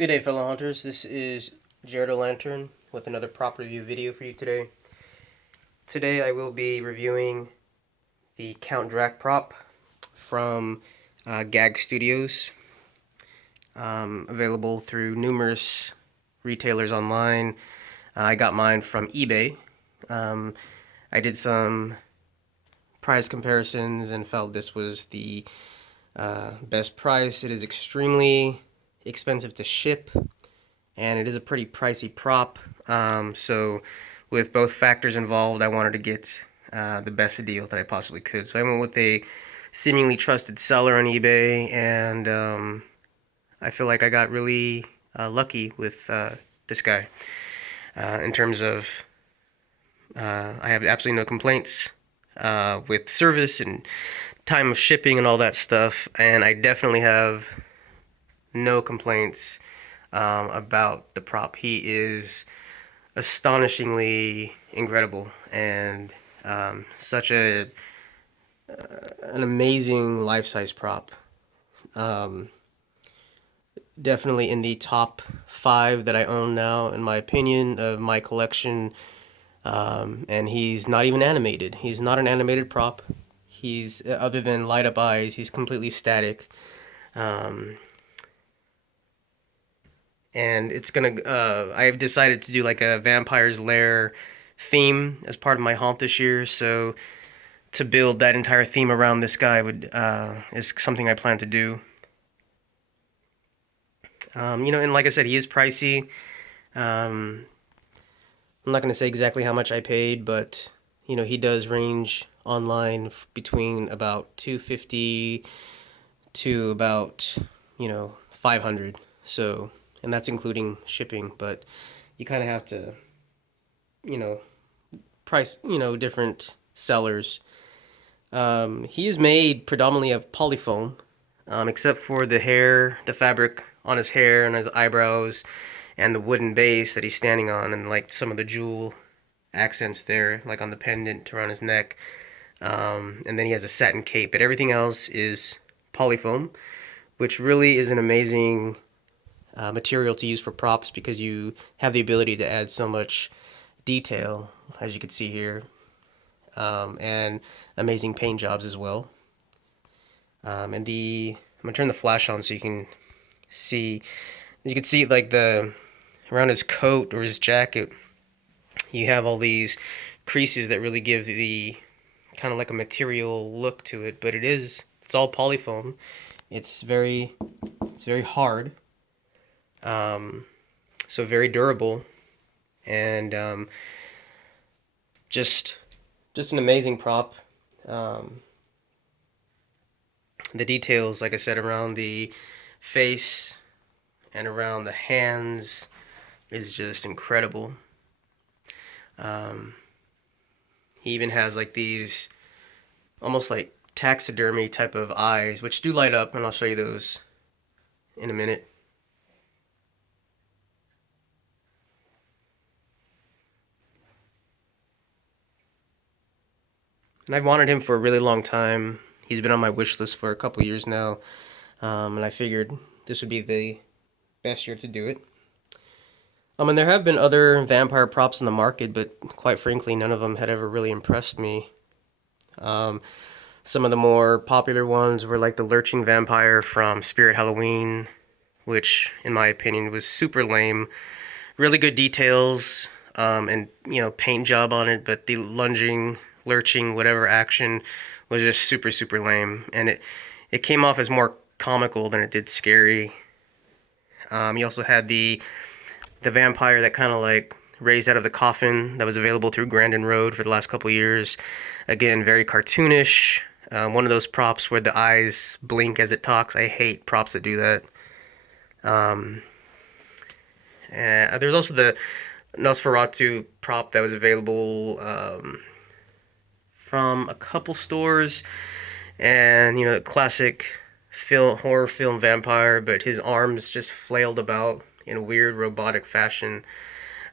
Good day, fellow hunters. This is Jared Lantern with another prop review video for you today. Today I will be reviewing the Count Drac prop from Gag Studios, available through numerous retailers online. I got mine from eBay. I did some price comparisons and felt this was the best price. It is extremely expensive to ship, and it is a pretty pricey prop. So with both factors involved, I wanted to get the best deal that I possibly could. So I went with a seemingly trusted seller on eBay, and I feel like I got really lucky with this guy. In terms of, I have absolutely no complaints with service and time of shipping and all that stuff, and I definitely have no complaints about the prop. He is astonishingly incredible and such an amazing life-size prop. Definitely in the top 5 that I own now, in my opinion, of my collection. And he's not even animated. He's not an animated prop. He's, other than light up eyes, he's completely static. And it's gonna I have decided to do like a vampire's lair theme as part of my haunt this year, so to build that entire theme around this guy would is something I plan to do. And like I said, he is pricey. I'm not gonna say exactly how much I paid, but he does range online between about 250 to about 500. So, and that's including shipping, but you kind of have to, price, different sellers. He is made predominantly of polyfoam, except for the hair, the fabric on his hair and his eyebrows, and the wooden base that he's standing on, and like some of the jewel accents there, like on the pendant around his neck. And then he has a satin cape, but everything else is polyfoam, which really is an amazing material to use for props because you have the ability to add so much detail, as you can see here, and amazing paint jobs as well. I'm gonna turn the flash on so you can see. You can see like around his coat or his jacket, you have all these creases that really give the kind of like a material look to it, but it's all polyfoam. It's very hard, so very durable, and just an amazing prop. The details, like I said, around the face and around the hands is just incredible. He even has like these almost like taxidermy type of eyes, which do light up, and I'll show you those in a minute. And I've wanted him for a really long time. He's been on my wish list for a couple years now, and I figured this would be the best year to do it. And there have been other vampire props in the market, but quite frankly, none of them had ever really impressed me. Some of the more popular ones were like the lurching vampire from Spirit Halloween, which, in my opinion, was super lame. Really good details, and paint job on it, but the lunging, lurching, whatever action was just super lame, and it came off as more comical than it did scary. You also had the vampire that kind of like raised out of the coffin that was available through Grandin Road for the last couple years. Again, very cartoonish. One of those props where the eyes blink as it talks. I hate props that do that. There's also the Nosferatu prop that was available from a couple stores, and classic horror film vampire, but his arms just flailed about in a weird robotic fashion.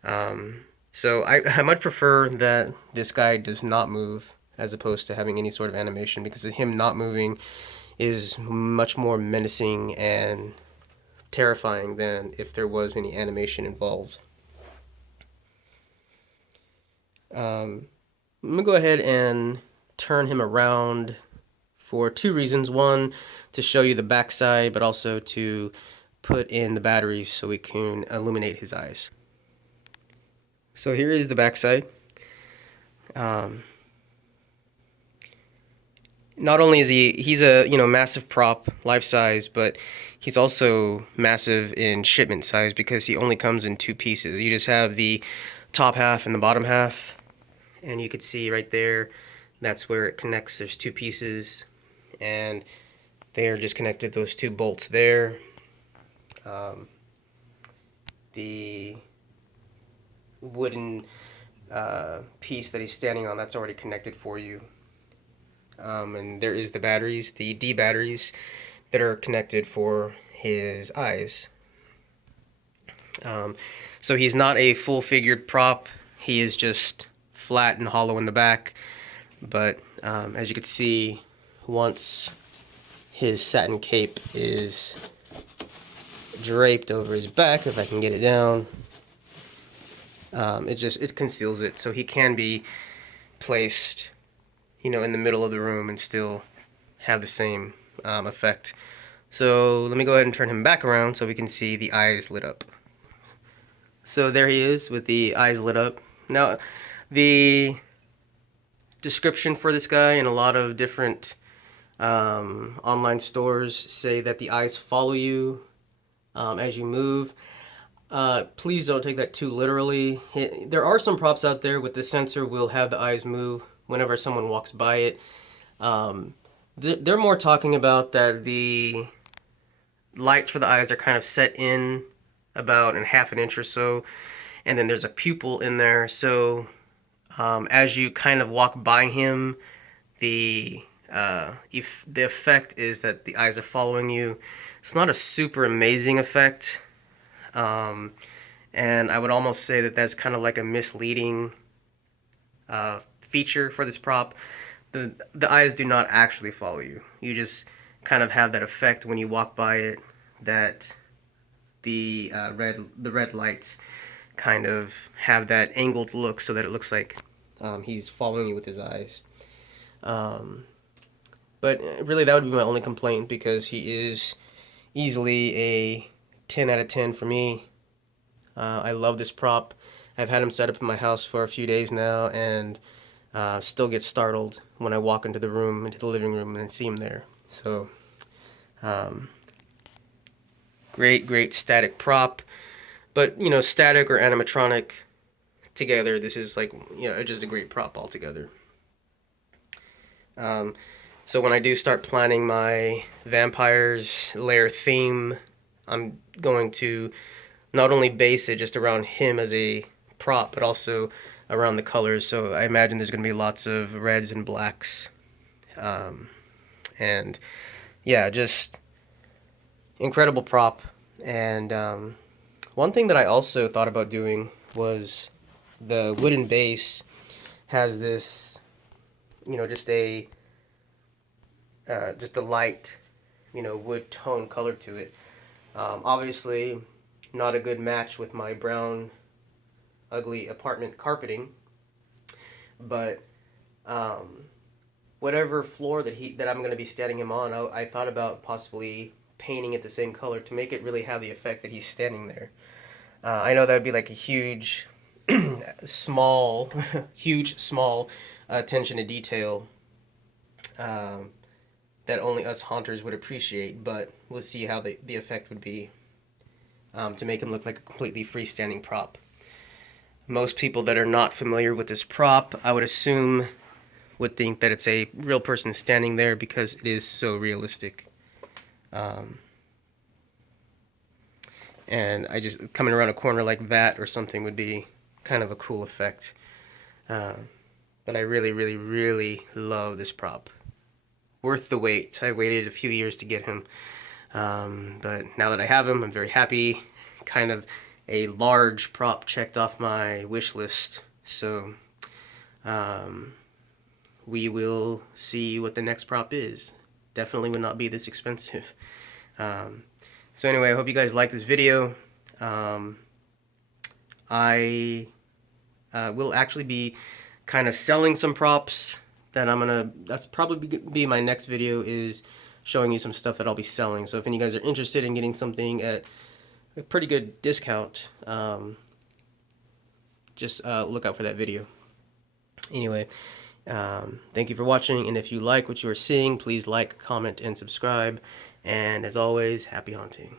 So I much prefer that this guy does not move as opposed to having any sort of animation, because him not moving is much more menacing and terrifying than if there was any animation involved. I'm going to go ahead and turn him around for two reasons. One, to show you the backside, but also to put in the batteries so we can illuminate his eyes. So here is the backside. Not only is he's a massive prop, life size, but he's also massive in shipment size because he only comes in two pieces. You just have the top half and the bottom half, and you can see right there, that's where it connects. There's two pieces, and they are just connected, those two bolts there. The wooden piece that he's standing on, that's already connected for you. And there is the batteries, the D batteries, that are connected for his eyes. So he's not a full figured prop. He is just flat and hollow in the back. But as you can see, once his satin cape is draped over his back, if I can get it down, it conceals it, so he can be placed in the middle of the room and still have the same effect. So let me go ahead and turn him back around so we can see the eyes lit up. So there he is with the eyes lit up. Now, the description for this guy in a lot of different online stores say that the eyes follow you as you move. Please don't take that too literally. There are some props out there with the sensor will have the eyes move whenever someone walks by it. They're more talking about that the lights for the eyes are kind of set in about in half an inch or so, and then there's a pupil in there, so as you kind of walk by him, the effect is that the eyes are following you. It's not a super amazing effect, and I would almost say that that's kind of like a misleading feature for this prop. The eyes do not actually follow you. You just kind of have that effect when you walk by it, that the red lights kind of have that angled look so that it looks like he's following you with his eyes. But really that would be my only complaint, because he is easily a 10 out of 10 for me. I love this prop. I've had him set up in my house for a few days now, and still get startled when I walk into the living room, and see him there. So, great static prop. But, static or animatronic together, this is like, just a great prop altogether. So when I do start planning my vampires lair theme, I'm going to not only base it just around him as a prop, but also around the colors. So I imagine there's going to be lots of reds and blacks. And yeah, just incredible prop. And one thing that I also thought about doing was the wooden base has this, just a light, wood tone color to it. Obviously, not a good match with my brown, ugly apartment carpeting, but whatever floor that I'm going to be standing him on, I thought about possibly painting it the same color to make it really have the effect that he's standing there. I know that would be like a huge, small attention to detail that only us haunters would appreciate, but we'll see how the effect would be to make him look like a completely freestanding prop. Most people that are not familiar with this prop, I would assume, would think that it's a real person standing there because it is so realistic. And I just, coming around a corner like that or something would be kind of a cool effect. But I really, really, really love this prop. Worth the wait. I waited a few years to get him. But now that I have him, I'm very happy. Kind of a large prop checked off my wish list. So we will see what the next prop is. Definitely would not be this expensive. So anyway, I hope you guys like this video. I will actually be kind of selling some props that that's probably be my next video, is showing you some stuff that I'll be selling. So if any guys are interested in getting something at a pretty good discount, just look out for that video. Anyway, thank you for watching, and if you like what you are seeing, please like, comment, and subscribe. And as always, happy hunting.